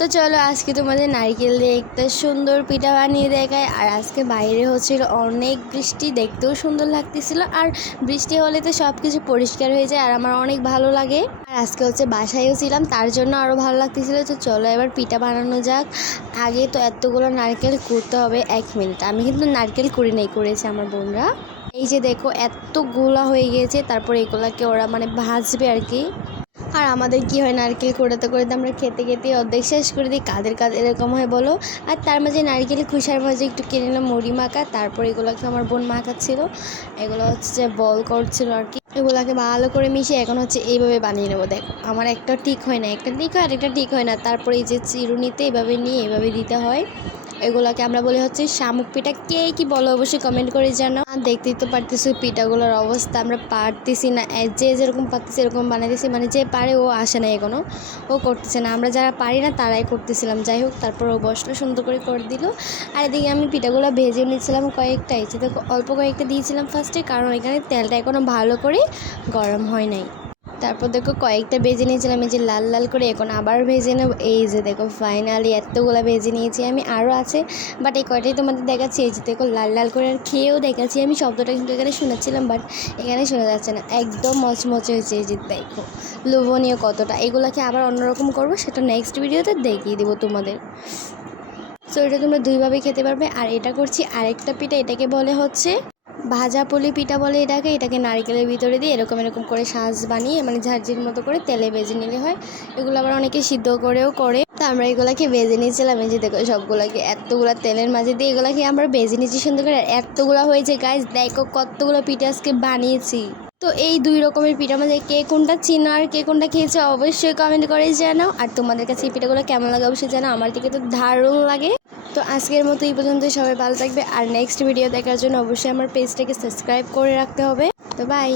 তো চলো আজকে তোমাদের নারকেল দিয়ে একটা সুন্দর পিঠা বানিয়ে দেখায়। আর আজকে বাইরে হচ্ছিল অনেক বৃষ্টি, দেখতেও সুন্দর লাগতেছিল। আর বৃষ্টি হলে তো সব কিছু পরিষ্কার হয়ে যায় আর আমার অনেক ভালো লাগে। আর আজকে হচ্ছে বাসায়ও ছিলাম, তার জন্য আরও ভালো লাগতেছিল। তো চলো এবার পিঠা বানানো যাক। আগে তো এতগুলো নারকেল কুড়তে হবে 1 মিনিট। আমি কিন্তু নারকেল কুড়ি নেই, করেছে আমার বোনরা। এই যে দেখো এতগুলা হয়ে গিয়েছে, তারপর এগুলাকে ওরা ভাজবে আর কি। আর আমাদের কি হয়, নারকেল কুড়াতে কুড়াতে আমরা খেতে খেতে অর্ধেক শেষ করে দিই। কাদের কাদের এরকম হয় বলো। আর তার মাঝে নারকেল খোসার মাঝে একটু কিনে নিলাম মুড়ি মাখা, তারপর এগুলোকে আমার বোন মাখাচ্ছিল। এগুলো হচ্ছে যে বল করছিল আর কি। এগুলাকে ভালো করে মিশিয়ে এখন হচ্ছে এইভাবে বানিয়ে নেবো। দেখ আমার একটা ঠিক হয় না, একটা ঠিক হয় আর একটা ঠিক হয় না। তারপরে এই যে চিরুনিতে এভাবে নিয়ে এভাবে দিতে হয়। এগুলোকে আমরা বলি হচ্ছে শামুক পিঠা। কে কি বলো অবশ্যই কমেন্ট করে জানাও। আর দেখতেই তো পারতেছি পিঠাগুলোর অবস্থা, আমরা পারতেছি না। যে যেরকম পারতেছি এরকম বানাইতেছি, যে পারে ও আসে না, এখনো ও করতেছে না। আমরা যারা পারি না তারাই করতেছিলাম। যাই হোক, তারপর ও বসলো, সুন্দর করে দিল। আর এদিকে আমি পিঠাগুলো ভেজে নিচ্ছিলাম কয়েকটা। এসে তো অল্প কয়েকটা দিয়েছিলাম ফার্স্টে, কারণ এখানে তেলটা এখনও ভালো করে গরম হয় নাই। তারপর দেখো কয়েকটা ভেজে নিয়েছিলাম এই যে লাল লাল করে, এখন আবার ভেজে নেব। এই যে দেখো ফাইনালি এতগুলো ভেজে নিয়েছি আমি, আরও আছে বাট এই কয়টাই তোমাদের দেখাচ্ছি। এই যে দেখো লাল লাল করে, আর খেয়েও দেখাচ্ছি আমি। শব্দটা কিন্তু এখানে শুনেছিলাম বাট এখানে শোনা যাচ্ছে না। একদম মচমচে হয়েছে। এই যে দেখো লোভনীয় কতটা। এগুলোকে আবার অন্যরকম করবো, সেটা নেক্সট ভিডিওতে দেখিয়ে দেবো তোমাদের। সো এটা তোমরা দুইভাবে খেতে পারবে। আর এটা করছি আরেকটা পিঠা, এটাকে বলে হচ্ছে ভাজা পুলি পিঠা বলে এটাকে নারকেলের ভিতরে দিয়ে এরকম এরকম করে সাজ বানিয়ে ঝাঁঝির মতো করে তেলে ভেজে নিলে হয়। এগুলো আবার অনেকে সিদ্ধ করেও করে। তো আমরা এগুলাকে ভেজে নিয়েছিলাম। এই যে দেখো সবগুলোকে এতগুলো তেলের মাঝে দিয়ে এগুলাকে আমরা ভেজে নিয়েছি সুন্দর করে। এতগুলো হয়েছে গাইস, দেখো কতগুলো পিঠা আজকে বানিয়েছি। তো এই 2 রকমের পিঠা মাঝে কে কোনটা চিনো আর কে কোনটা খেয়েছে অবশ্যই কমেন্ট করে জানাও। আর তোমাদের কাছে এই পিঠাগুলো কেমন লাগে অবশ্যই জানাও। আমার দিকে তো দারুণ লাগে। তো আজকের মতো এই পর্যন্ত, সবাই ভালো থাকবে। আর নেক্সট ভিডিও দেখার জন্য অবশ্যই আমার পেজটাকে সাবস্ক্রাইব করে রাখতে হবে। তো বাই।